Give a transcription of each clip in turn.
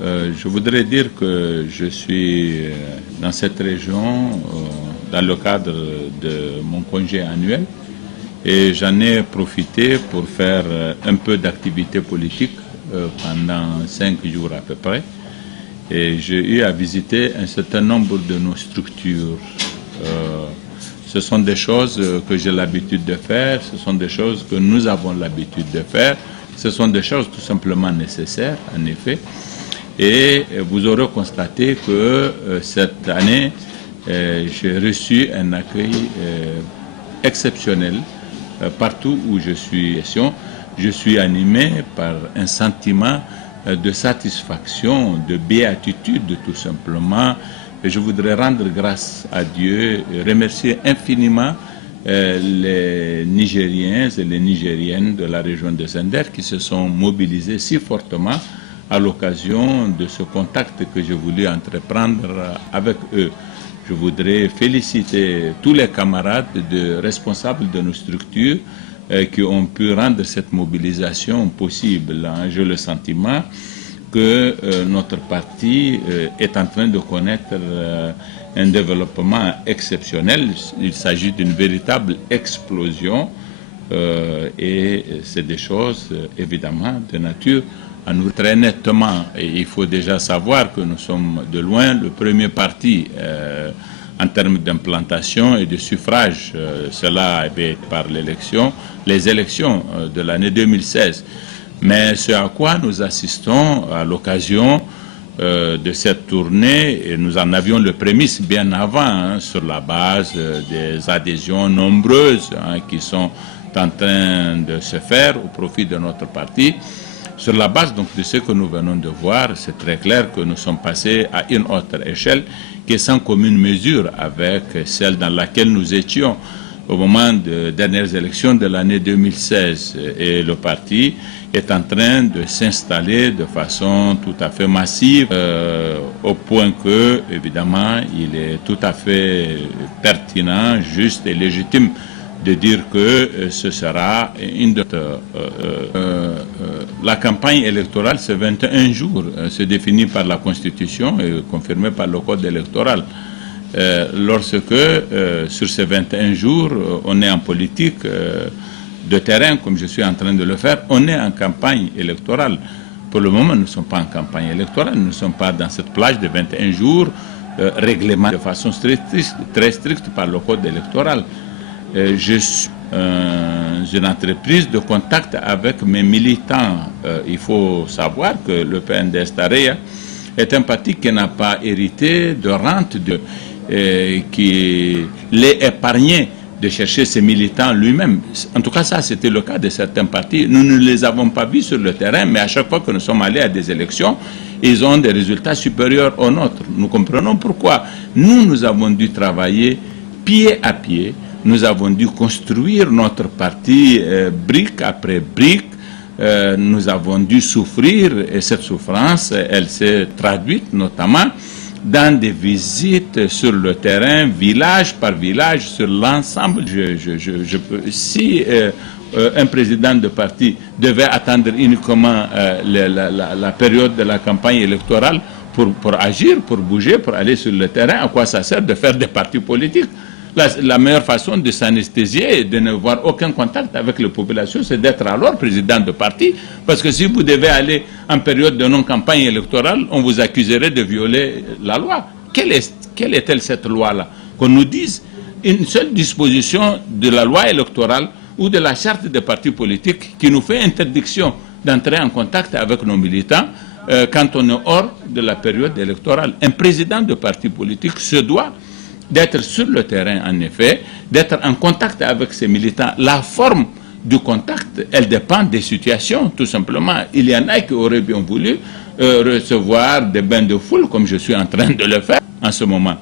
Je voudrais dire que je suis dans cette région dans le cadre de mon congé annuel et j'en ai profité pour faire un peu d'activité politique pendant 5 jours à peu près. Et j'ai eu à visiter un certain nombre de nos structures. Ce sont des choses que j'ai l'habitude de faire, ce sont des choses que nous avons l'habitude de faire, ce sont des choses tout simplement nécessaires, en effet. Et vous aurez constaté que cette année, j'ai reçu un accueil exceptionnel partout où je suis. Je suis animé par un sentiment de satisfaction, de béatitude tout simplement. Et je voudrais rendre grâce à Dieu et remercier infiniment les Nigériens et les Nigériennes de la région de Zender qui se sont mobilisés si fortement à l'occasion de ce contact que j'ai voulu entreprendre avec eux. Je voudrais féliciter tous les camarades responsables de nos structures qui ont pu rendre cette mobilisation possible. J'ai le sentiment que notre parti est en train de connaître un développement exceptionnel. Il s'agit d'une véritable explosion et c'est des choses évidemment de nature à nous très nettement. Et il faut déjà savoir que nous sommes de loin le premier parti en termes d'implantation et de suffrage. Cela avait été par les élections de l'année 2016. Mais ce à quoi nous assistons à l'occasion de cette tournée, et nous en avions le prémisse bien avant, sur la base des adhésions nombreuses qui sont en train de se faire au profit de notre parti. Sur la base donc de ce que nous venons de voir, c'est très clair que nous sommes passés à une autre échelle qui est sans commune mesure avec celle dans laquelle nous étions au moment des dernières élections de l'année 2016. Et le parti est en train de s'installer de façon tout à fait massive, au point que, évidemment, il est tout à fait pertinent, juste et légitime de dire que ce sera la campagne électorale, c'est 21 jours, c'est défini par la Constitution et confirmé par le Code électoral. Lorsque, sur ces 21 jours, on est en politique de terrain, comme je suis en train de le faire, on est en campagne électorale. Pour le moment, nous ne sommes pas en campagne électorale, nous ne sommes pas dans cette plage de 21 jours réglementée de façon très stricte par le Code électoral. Je suis une entreprise de contact avec mes militants. Il faut savoir que le PNDS Tarayya est un parti qui n'a pas hérité de rente, qui l'est épargné de chercher ses militants lui-même. En tout cas, ça, c'était le cas de certains partis. Nous ne les avons pas vus sur le terrain, mais à chaque fois que nous sommes allés à des élections, ils ont des résultats supérieurs aux nôtres. Nous comprenons pourquoi. Nous avons dû travailler pied à pied. Nous avons dû construire notre parti brique après brique. Nous avons dû souffrir et cette souffrance, elle s'est traduite notamment dans des visites sur le terrain, village par village, sur l'ensemble. Si un président de parti devait attendre uniquement la période de la campagne électorale pour agir, pour bouger, pour aller sur le terrain, à quoi ça sert de faire des partis politiques? La meilleure façon de s'anesthésier et de ne voir aucun contact avec la population, c'est d'être alors président de parti. Parce que si vous devez aller en période de non-campagne électorale, on vous accuserait de violer la loi. Quelle est-elle cette loi-là? Qu'on nous dise une seule disposition de la loi électorale ou de la charte des partis politiques qui nous fait interdiction d'entrer en contact avec nos militants quand on est hors de la période électorale. Un président de parti politique se doit d'être sur le terrain, en effet, d'être en contact avec ses militants. La forme du contact, elle dépend des situations, tout simplement. Il y en a qui auraient bien voulu recevoir des bains de foule, comme je suis en train de le faire en ce moment.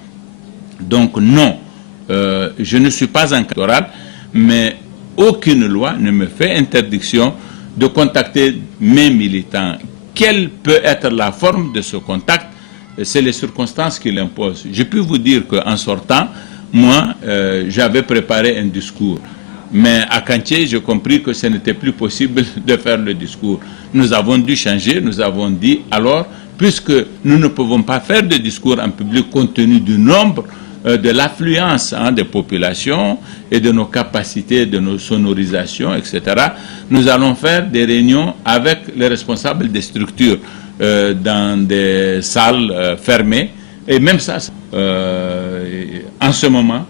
Donc non, je ne suis pas en électoral, mais aucune loi ne me fait interdiction de contacter mes militants. Quelle peut être la forme de ce contact? C'est les circonstances qui l'imposent. Je peux vous dire qu'en sortant, moi, j'avais préparé un discours. Mais à Kantier, j'ai compris que ce n'était plus possible de faire le discours. Nous avons dû changer, nous avons dit, alors, puisque nous ne pouvons pas faire de discours en public compte tenu du nombre, de l'affluence des populations et de nos capacités, de nos sonorisations, etc., nous allons faire des réunions avec les responsables des structures dans des salles fermées. Et même ça, en ce moment,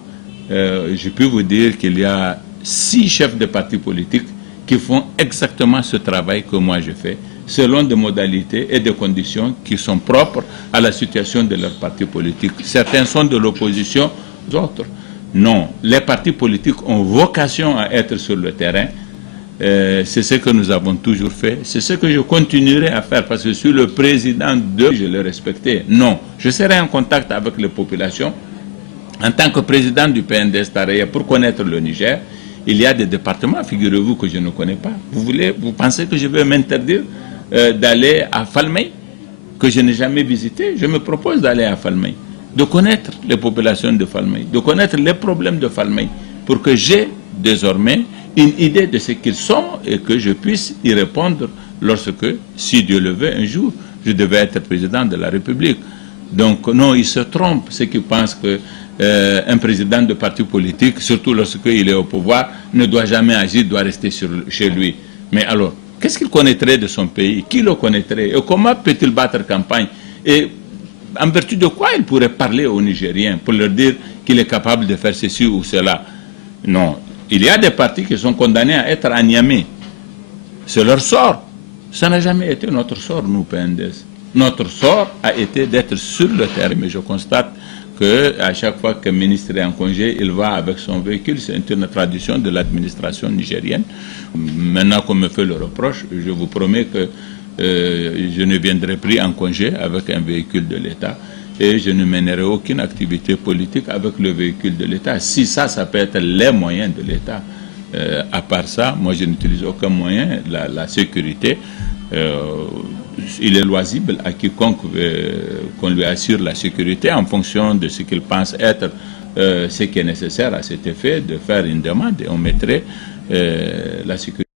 je peux vous dire qu'il y a 6 chefs de partis politiques qui font exactement ce travail que moi je fais, selon des modalités et des conditions qui sont propres à la situation de leur parti politique. Certains sont de l'opposition, d'autres non. Les partis politiques ont vocation à être sur le terrain. C'est ce que nous avons toujours fait. C'est ce que je continuerai à faire parce que je suis le président de... Je le respectais. Non. Je serai en contact avec les populations. En tant que président du PNDS Taraya, pour connaître le Niger, il y a des départements, figurez-vous, que je ne connais pas. Vous pensez que je vais m'interdire d'aller à Falmey, que je n'ai jamais visité? Je me propose d'aller à Falmey, de connaître les populations de Falmey, de connaître les problèmes de Falmey, pour que j'ai désormais une idée de ce qu'ils sont et que je puisse y répondre lorsque, si Dieu le veut, un jour, je devais être président de la République. Donc non, ils se trompent, ceux qui pensent que un président de parti politique, surtout lorsqu'il est au pouvoir, ne doit jamais agir, doit rester chez lui. Mais alors, qu'est-ce qu'il connaîtrait de son pays? Qui le connaîtrait? Et comment peut-il battre campagne? Et en vertu de quoi il pourrait parler aux Nigériens pour leur dire qu'il est capable de faire ceci ou cela? Non. Il y a des partis qui sont condamnés à être à Niamey. C'est leur sort. Ça n'a jamais été notre sort, nous, PNDS. Notre sort a été d'être sur le terrain. Mais je constate qu'à chaque fois qu'un ministre est en congé, il va avec son véhicule. C'est une tradition de l'administration nigérienne. Maintenant qu'on me fait le reproche, je vous promets que je ne viendrai plus en congé avec un véhicule de l'État et je ne mènerai aucune activité politique avec le véhicule de l'État. Si ça peut être les moyens de l'État. À part ça, moi je n'utilise aucun moyen. La sécurité, il est loisible à quiconque qu'on lui assure la sécurité en fonction de ce qu'il pense être ce qui est nécessaire à cet effet, de faire une demande et on mettrait la sécurité.